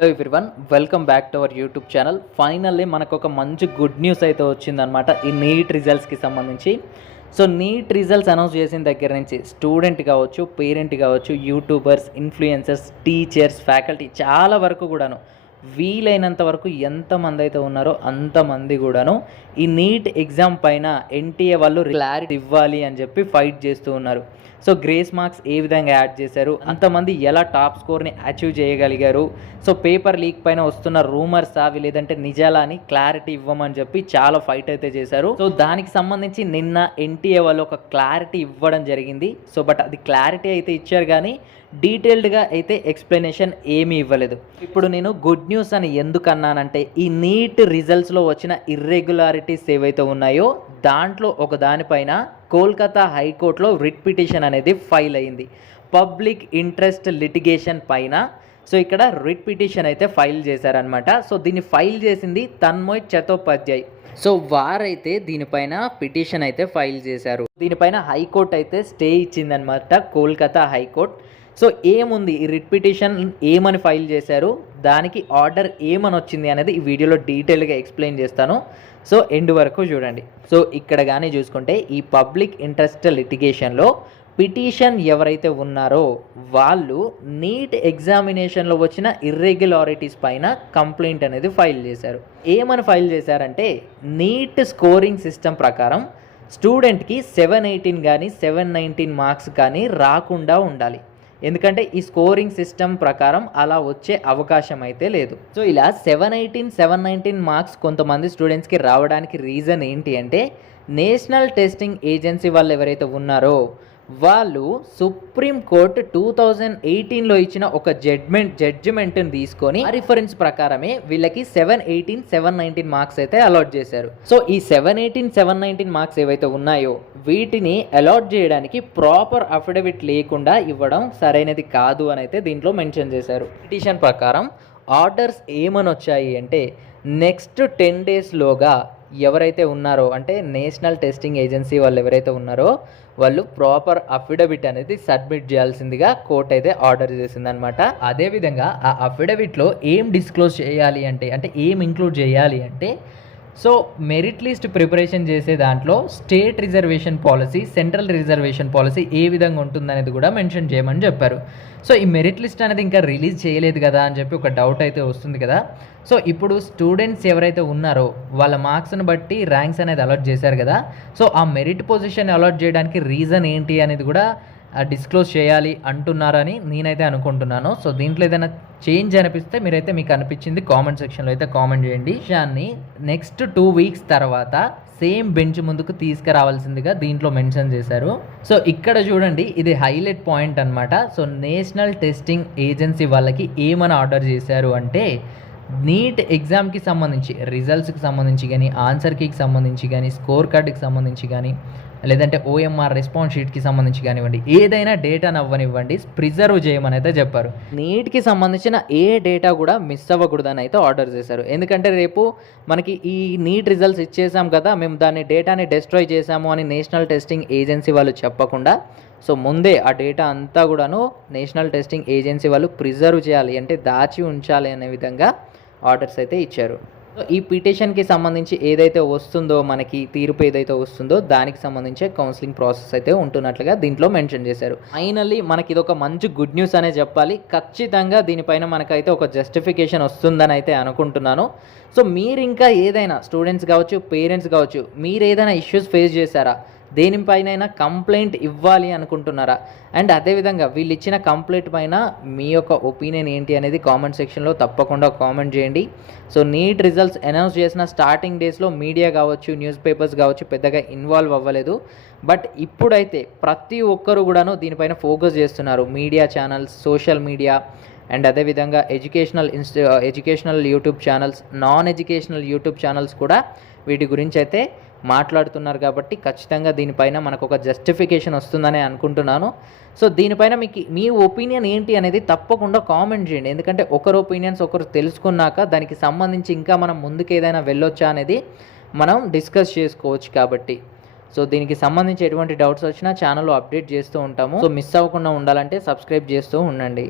Hello everyone, welcome back to our YouTube channel. Finally మనకు ఒక మంచి గుడ్ న్యూస్ అయితే వచ్చిందనమాట ఈ నీట్ రిజల్ట్స్కి సంబంధించి. సో నీట్ రిజల్ట్స్ అనౌన్స్ చేసిన దగ్గర నుంచి స్టూడెంట్ కావచ్చు, పేరెంట్ కావచ్చు, యూట్యూబర్స్, ఇన్ఫ్లుయెన్సర్స్, టీచర్స్, ఫ్యాకల్టీ చాలా వరకు కూడాను వీలైనంత వరకు ఎంతమంది అయితే ఉన్నారో అంతమంది కూడాను ఈ నీట్ ఎగ్జామ్ పైన ఎన్టీఏ వాళ్ళు క్లారిటీ ఇవ్వాలి అని చెప్పి ఫైట్ చేస్తూ ఉన్నారు. సో గ్రేస్ మార్క్స్ ఏ విధంగా యాడ్ చేశారు, అంతమంది ఎలా టాప్ స్కోర్ని అచీవ్ చేయగలిగారు, సో పేపర్ లీక్ పైన వస్తున్న రూమర్స్ అవి లేదంటే నిజాలా అని క్లారిటీ ఇవ్వమని చెప్పి చాలా ఫైట్ అయితే చేశారు. సో దానికి సంబంధించి నిన్న ఎన్టీఏ వాళ్ళు ఒక క్లారిటీ ఇవ్వడం జరిగింది. సో బట్ అది క్లారిటీ అయితే ఇచ్చారు కానీ డీటెయిల్డ్గా అయితే ఎక్స్ప్లెనేషన్ ఏమీ ఇవ్వలేదు. ఇప్పుడు నేను గుడ్ న్యూస్ అని ఎందుకు అన్నానంటే ఈ నీట్ రిజల్ట్స్లో వచ్చిన ఇర్రెగ్యులారిటీస్ ఏవైతే ఉన్నాయో దాంట్లో ఒక దానిపైన కోల్కతా హైకోర్టులో రిట్ పిటిషన్ అనేది ఫైల్ అయింది పబ్లిక్ ఇంట్రెస్ట్ లిటిగేషన్ పైన. సో ఇక్కడ రిట్ పిటిషన్ అయితే ఫైల్ చేశారనమాట. సో దీన్ని ఫైల్ చేసింది తన్మయ్ చటోపాధ్యాయ్. సో వారైతే దీనిపైన పిటిషన్ అయితే ఫైల్ చేశారు. దీనిపైన హైకోర్టు అయితే స్టే ఇచ్చిందనమాట, కోల్కతా హైకోర్టు. సో ఏముంది ఈ రిట్ పిటిషన్, ఏమని ఫైల్ చేశారు, దానికి ఆర్డర్ ఏమని వచ్చింది అనేది ఈ వీడియోలో డీటెయిల్గా ఎక్స్ప్లెయిన్ చేస్తాను. సో ఎండ్ వరకు చూడండి. సో ఇక్కడ కానీ చూసుకుంటే ఈ పబ్లిక్ ఇంట్రెస్ట్ లిటిగేషన్లో పిటిషన్ ఎవరైతే ఉన్నారో వాళ్ళు నీట్ ఎగ్జామినేషన్లో వచ్చిన ఇర్రెగ్యులారిటీస్ పైన కంప్లైంట్ అనేది ఫైల్ చేశారు. ఏమని ఫైల్ చేశారంటే నీట్ స్కోరింగ్ సిస్టమ్ ప్రకారం స్టూడెంట్కి 718 కానీ 719 మార్క్స్ కానీ రాకుండా ఉండాలి. ఎందుకంటే ఈ స్కోరింగ్ సిస్టమ్ ప్రకారం అలా వచ్చే అవకాశం అయితే లేదు. సో ఇలా 718, 719 మార్క్స్ కొంతమంది స్టూడెంట్స్కి రావడానికి రీజన్ ఏంటి అంటే నేషనల్ టెస్టింగ్ ఏజెన్సీ వాళ్ళు ఎవరైతే ఉన్నారో వాళ్ళు సుప్రీంకోర్టు 2018లో ఇచ్చిన ఒక జడ్జిమెంట్ని తీసుకొని ఆ రిఫరెన్స్ ప్రకారమే వీళ్ళకి 718, 719 మార్క్స్ అయితే అలాట్ చేశారు. సో ఈ 718, 719 మార్క్స్ ఏవైతే ఉన్నాయో వీటిని అలాట్ చేయడానికి ప్రాపర్ అఫిడవిట్ లేకుండా ఇవ్వడం సరైనది కాదు అని అయితే దీంట్లో మెన్షన్ చేశారు. పిటిషన్ ప్రకారం ఆర్డర్స్ ఏమని వచ్చాయి అంటే నెక్స్ట్ 10 డేస్లోగా ఎవరైతే ఉన్నారో అంటే నేషనల్ టెస్టింగ్ ఏజెన్సీ వాళ్ళు ఎవరైతే ఉన్నారో వాళ్ళు ప్రాపర్ అఫిడవిట్ అనేది సబ్మిట్ చేయాల్సిందిగా కోర్ట్ అయితే ఆర్డర్ చేసిందనమాట. అదేవిధంగా ఆ అఫిడవిట్లో ఏం డిస్క్లోజ్ చేయాలి అంటే ఏం ఇంక్లూడ్ చేయాలి అంటే సో మెరిట్ లిస్ట్ ప్రిపరేషన్ చేసే దాంట్లో state reservation policy, central reservation policy ఏ విధంగా ఉంటుందనేది కూడా మెన్షన్ చేయమని చెప్పారు. సో ఈ మెరిట్ లిస్ట్ అనేది ఇంకా రిలీజ్ చేయలేదు కదా అని చెప్పి ఒక డౌట్ అయితే వస్తుంది కదా. సో ఇప్పుడు స్టూడెంట్స్ ఎవరైతే ఉన్నారో వాళ్ళ మార్క్స్ని బట్టి ర్యాంక్స్ అనేది అలాట్ చేశారు కదా. సో ఆ మెరిట్ పొజిషన్ అలాట్ చేయడానికి రీజన్ ఏంటి అనేది కూడా డిస్క్లోజ్ చేయాలి అంటున్నారని నేనైతే అనుకుంటున్నాను. సో దీంట్లో ఏదైనా చేంజ్ అనిపిస్తే మీరైతే మీకు అనిపించింది కామెంట్ సెక్షన్లో అయితే కామెంట్ చేయండి. విషయాన్ని నెక్స్ట్ 2 వీక్స్ తర్వాత సేమ్ బెంచ్ ముందుకు తీసుకురావాల్సిందిగా దీంట్లో మెన్షన్ చేశారు. సో ఇక్కడ చూడండి, ఇది హైలైట్ పాయింట్ అనమాట. సో నేషనల్ టెస్టింగ్ ఏజెన్సీ వాళ్ళకి ఏమని ఆర్డర్ చేశారు అంటే నీట్ ఎగ్జామ్కి సంబంధించి రిజల్ట్స్కి సంబంధించి కానీ, ఆన్సర్ కీకి సంబంధించి కానీ, స్కోర్ కార్డుకి సంబంధించి కానీ, లేదంటే ఓఎంఆర్ రెస్పాన్స్ షీట్కి సంబంధించి కానివ్వండి, ఏదైనా డేటాను అవ్వనివ్వండి ప్రిజర్వ్ చేయమని అయితే చెప్పారు. నీట్కి సంబంధించిన ఏ డేటా కూడా మిస్ అవ్వకూడదని అయితే ఆర్డర్ చేశారు. ఎందుకంటే రేపు మనకి ఈ నీట్ రిజల్ట్స్ ఇచ్చేసాం కదా, మేము దాన్ని డేటాని డిస్ట్రాయ్ చేసాము అని నేషనల్ టెస్టింగ్ ఏజెన్సీ వాళ్ళు చెప్పకుండా సో ముందే ఆ డేటా అంతా కూడాను నేషనల్ టెస్టింగ్ ఏజెన్సీ వాళ్ళు ప్రిజర్వ్ చేయాలి, అంటే దాచి ఉంచాలి అనే విధంగా ఆర్డర్స్ అయితే ఇచ్చారు. సో ఈ పిటిషన్కి సంబంధించి ఏదైతే వస్తుందో మనకి తీర్పు ఏదైతే వస్తుందో దానికి సంబంధించి కౌన్సిలింగ్ ప్రాసెస్ అయితే ఉంటున్నట్లుగా దీంట్లో మెన్షన్ చేశారు. ఫైనల్లీ మనకి ఇది ఒక మంచి గుడ్ న్యూస్ అనే చెప్పాలి. ఖచ్చితంగా దీనిపైన మనకైతే ఒక జస్టిఫికేషన్ వస్తుందని అయితే అనుకుంటున్నాను. సో మీరు ఇంకా ఏదైనా స్టూడెంట్స్ కావచ్చు, పేరెంట్స్ కావచ్చు, మీరు ఏదైనా ఇష్యూస్ ఫేస్ చేశారా, దేనిపైనైనా కంప్లైంట్ ఇవ్వాలి అనుకుంటున్నారా, అండ్ అదేవిధంగా వీళ్ళు ఇచ్చిన కంప్లైంట్ పైన మీ యొక్క ఒపీనియన్ ఏంటి అనేది కామెంట్ సెక్షన్లో తప్పకుండా కామెంట్ చేయండి. సో నీట్ రిజల్ట్స్ అనౌన్స్ చేసిన స్టార్టింగ్ డేస్లో మీడియా కావచ్చు, న్యూస్ పేపర్స్ కావచ్చు పెద్దగా ఇన్వాల్వ్ అవ్వలేదు. బట్ ఇప్పుడైతే ప్రతి ఒక్కరు కూడాను దీనిపైన ఫోకస్ చేస్తున్నారు. Media channels, social media, and అదేవిధంగా educational YouTube channels, non educational YouTube channels కూడా వీటి గురించి అయితే మాట్లాడుతున్నారు. కాబట్టి ఖచ్చితంగా దీనిపైన మనకు ఒక జస్టిఫికేషన్ వస్తుందని అనుకుంటున్నాను. సో దీనిపైన మీకు మీ ఒపీనియన్ ఏంటి అనేది తప్పకుండా కామెంట్ చేయండి. ఎందుకంటే ఒకరు ఒపీనియన్స్ ఒకరు తెలుసుకున్నాక దానికి సంబంధించి ఇంకా మనం ముందుకు ఏదైనా వెళ్ళొచ్చా అనేది మనం డిస్కస్ చేసుకోవచ్చు. కాబట్టి సో దీనికి సంబంధించి ఎటువంటి డౌట్స్ వచ్చినా ఛానల్లో అప్డేట్ చేస్తూ ఉంటాము. సో మిస్ అవ్వకుండా ఉండాలంటే సబ్స్క్రైబ్ చేస్తూ ఉండండి.